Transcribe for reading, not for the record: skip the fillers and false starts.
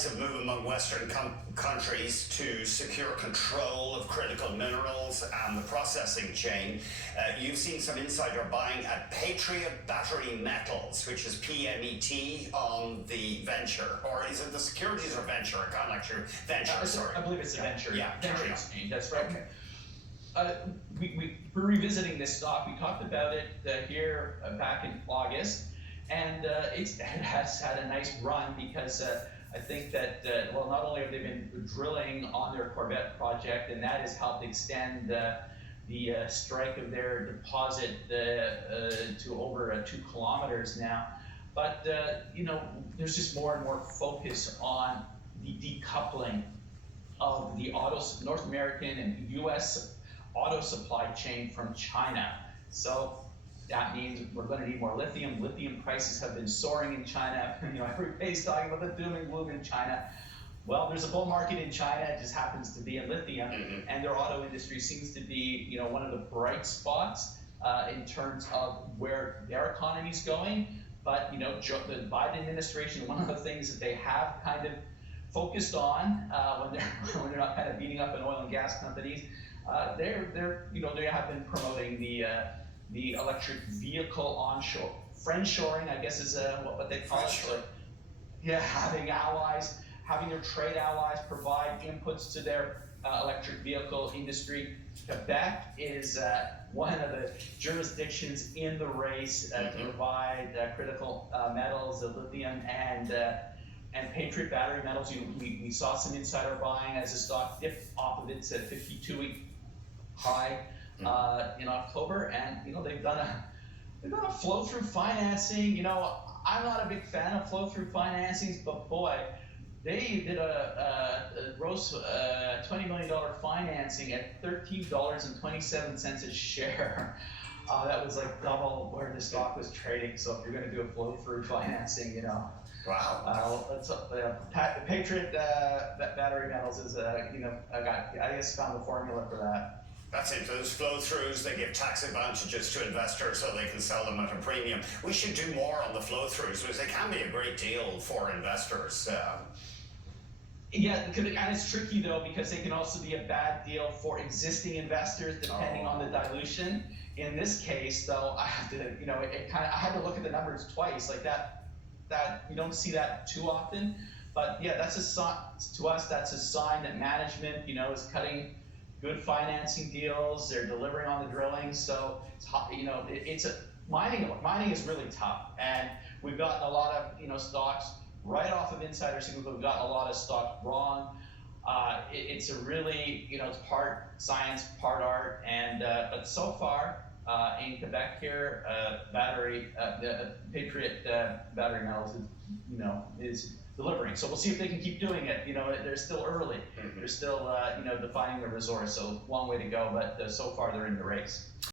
decisive move among Western countries to secure control of critical minerals and the processing chain. You've seen some insider buying at Patriot Battery Metals, which is PMET on the venture. Or is it the securities or venture? I can't actually venture, sorry. I believe it's a venture. Yeah, venture exchange, that's right. Okay. We're revisiting this stock. We talked about it here back in August, and it has had a nice run because I think that, well, not only have they been drilling on their Corvette project, and that has helped extend the strike of their deposit to over 2 kilometers now, but you know, there's just more and more focus on the decoupling of the North American and U.S. auto supply chain from China. So that means we're going to need more lithium. Lithium prices have been soaring in China. You know, everybody's talking about the doom and gloom in China. Well, there's a bull market in China. It just happens to be in lithium, and their auto industry seems to be, you know, one of the bright spots in terms of where their economy's going. But you know, the Biden administration, one of the things that they have kind of focused on when they're not kind of beating up on oil and gas companies, they have been promoting the electric vehicle friendshoring, I guess is what they call it. So, yeah, having allies, having their trade allies provide inputs to their electric vehicle industry. Quebec is one of the jurisdictions in the race to provide critical metals, lithium, and Patriot Battery Metals. We saw some insider buying as the stock dipped off of its 52-week high in October, and you know, they've done a flow-through financing. You know, I'm not a big fan of flow-through financings, but boy, they did a gross $20 million financing at $13.27 a share. That was like double where the stock was trading. So if you're going to do a flow-through financing, you know, wow. Patriot Battery Metals is I guess found the formula for that. That's it. Those flow-throughs, they give tax advantages to investors so they can sell them at a premium. We should do more on the flow-throughs because they can be a great deal for investors. Yeah, and it's tricky though because they can also be a bad deal for existing investors depending on the dilution. In this case, though, I have to, you know, I had to look at the numbers twice. Like that you don't see that too often. But yeah, that's a sign to us. That's a sign that management, you know, is cutting good financing deals. They're delivering on the drilling. So it's, you know, mining is really tough, and we've gotten a lot of, you know, stocks right off of insider signals. We've gotten a lot of stocks wrong. It's a really, you know, it's part science, part art, and but so far in Quebec here, the Patriot Battery Metals is, you know, is delivering. So we'll see if they can keep doing it. You know, they're still early. They're still, you know, defining the resource. So long way to go, but so far they're in the race.